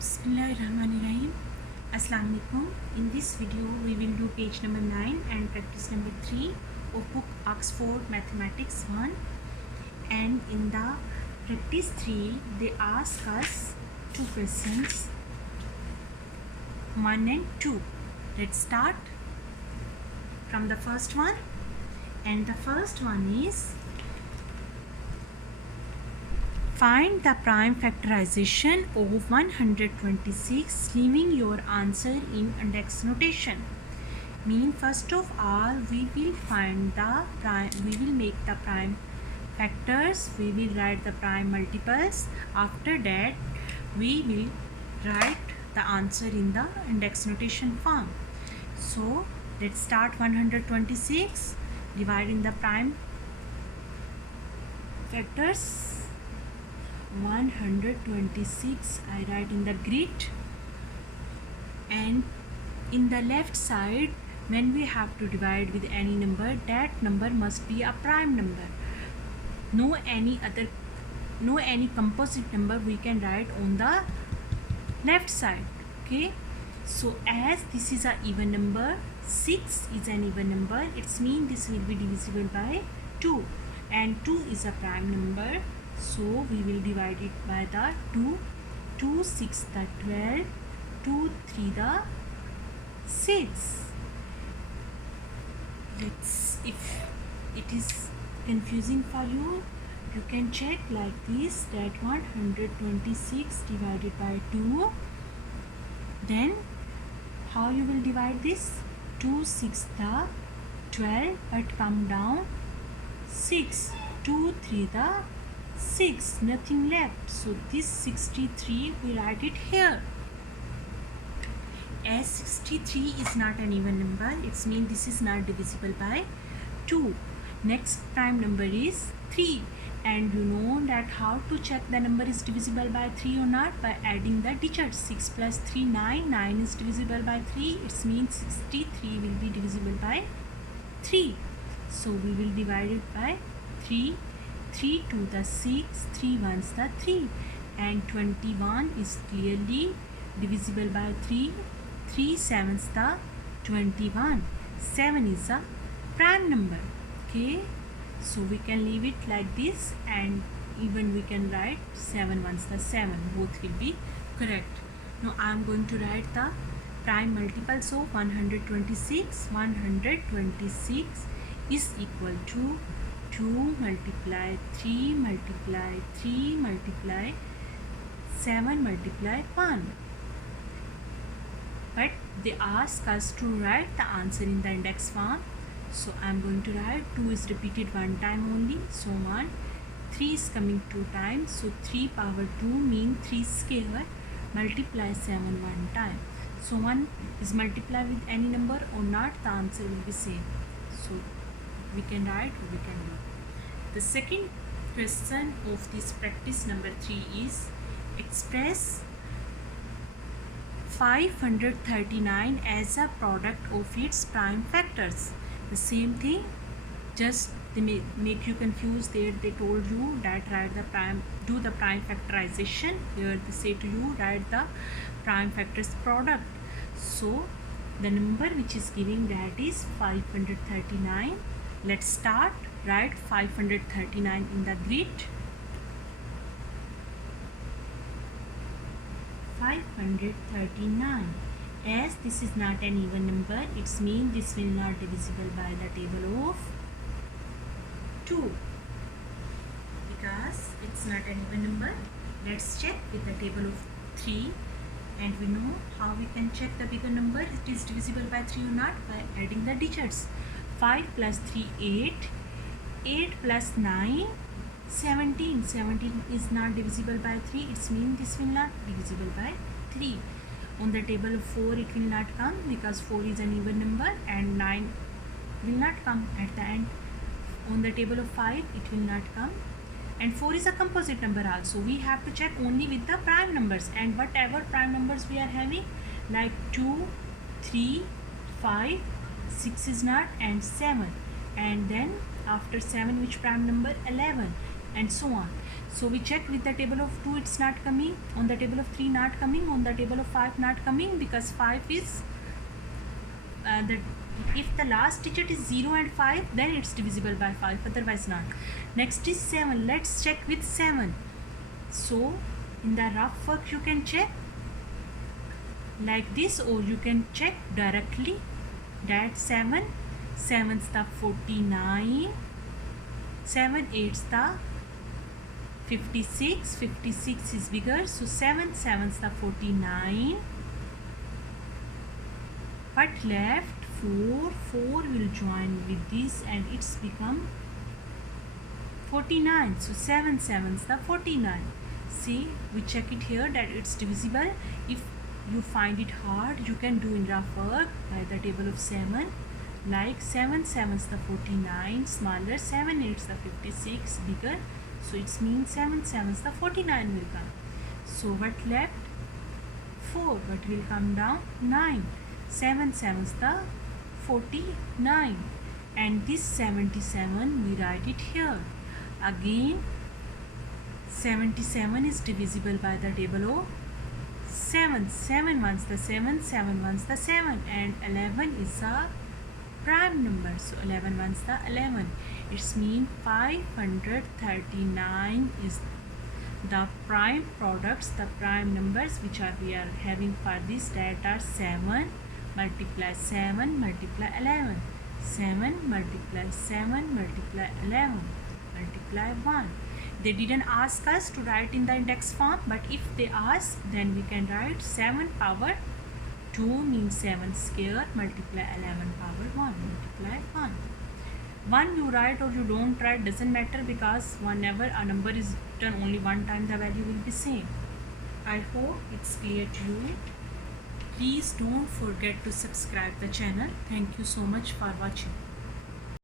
Bismillahirrahmanirrahim. Assalamu alaikum. In this video we will do page number 9 and practice number 3 of book Oxford Mathematics 1. And in the practice 3 they ask us two questions 1 and 2. Let's start from the first one. And the first one is find the prime factorization of 126 leaving your answer in index notation. First of all we will find the prime, we will make the prime factors, we will write the prime multiples. After that we will write the answer in the index notation form. So let's start 126, dividing the prime factors. 126 I write in the grid, and in the left side when we have to divide with any number, that number must be a prime number. No any composite number we can write on the left side. Okay, so as this is a even number, 6 is an even number, it means this will be divisible by 2, and 2 is a prime number. So we will divide it by the 2, 2 6 the 12, 2 3 the 6. If it is confusing for you, you can check like this, that 126 divided by 2. Then how you will divide this? 2 6 the 12, but come down 6, 2 3 the 6, nothing left. So this 63 we write it here. As 63 is not an even number, it means this is not divisible by 2. Next prime number is 3, and you know that how to check the number is divisible by 3 or not? By adding the digits. 6 plus 3 9, 9 is divisible by 3, it means 63 will be divisible by 3. So we will divide it by 3. 3 to the 6, 3 ones the 3, and 21 is clearly divisible by 3, 3 sevens the 21, 7 is a prime number. Okay, so we can leave it like this, and even we can write 7 ones the 7, both will be correct. Now I am going to write the prime multiples of 126. 126 is equal to 2 multiply 3 multiply 3 multiply 7 multiply 1. But they ask us to write the answer in the index form. So I am going to write 2 is repeated one time only, so 1. 3 is coming 2 times, so 3 power 2 means 3 square, multiply 7 one time. So 1 is multiplied with any number or not, the answer will be same. So we can write or we can do. The second question of this practice number 3 is express 539 as a product of its prime factors. The same thing, just they make you confused. There they told you that write the prime, do the prime factorization. Here they say to you write the prime factors product. So the number which is giving that is 539. Let's start. Write 539 in the grid. 539. As this is not an even number, it means this will not divisible by the table of 2, because it's not an even number. Let's check with the table of 3, and we know how we can check the bigger number it is divisible by 3 or not, by adding the digits. 5 plus 3 8, 8 plus 9 17. 17 is not divisible by 3, it means this will not divisible by 3. On the table of 4 it will not come, because 4 is an even number, and 9 will not come at the end. On the table of 5 it will not come, and 4 is a composite number also. We have to check only with the prime numbers, and whatever prime numbers we are having, like 2 3 5 6 is not, and 7, and then after 7 which prime number? 11. and so on. So we check with the table of 2 it's not coming, on the table of 3 not coming, on the table of 5 not coming, because 5 is if the last digit is 0 and 5, then it's divisible by 5, otherwise not. Next is 7. Let's check with 7. So in the rough work you can check like this, or you can check directly that 7 7's the 49, 7 8's the 56, 56 is bigger, so 7 7's the 49. What left? 4 will join with this and it's become 49. So 7 7's the 49. See, we check it here that it's divisible. If you find it hard, you can do in rough work by the table of 7, like 7 7's the 49, smaller, 7 8's the 56, bigger, so it means 7 7's the 49 will come. So what left? 4. What will come down? 9. 7 7's the 49, and this 77 we write it here. Again 77 is divisible by the table of 7. 7 ones the 7, 7 ones the 7, and 11 is a prime number, so 11 ones the 11. It means 539 is the prime products, the prime numbers which we are having for this, that are 7 multiply 7 multiply 11, 7 multiply 7 multiply 11 multiply 1. They didn't ask us to write in the index form, but if they ask, then we can write 7 power 2 means 7 square multiply 11 power 1 multiply 1. 1 you write or you don't write doesn't matter, because whenever a number is written only one time, the value will be same. I hope it's clear to you. Please don't forget to subscribe the channel. Thank you so much for watching.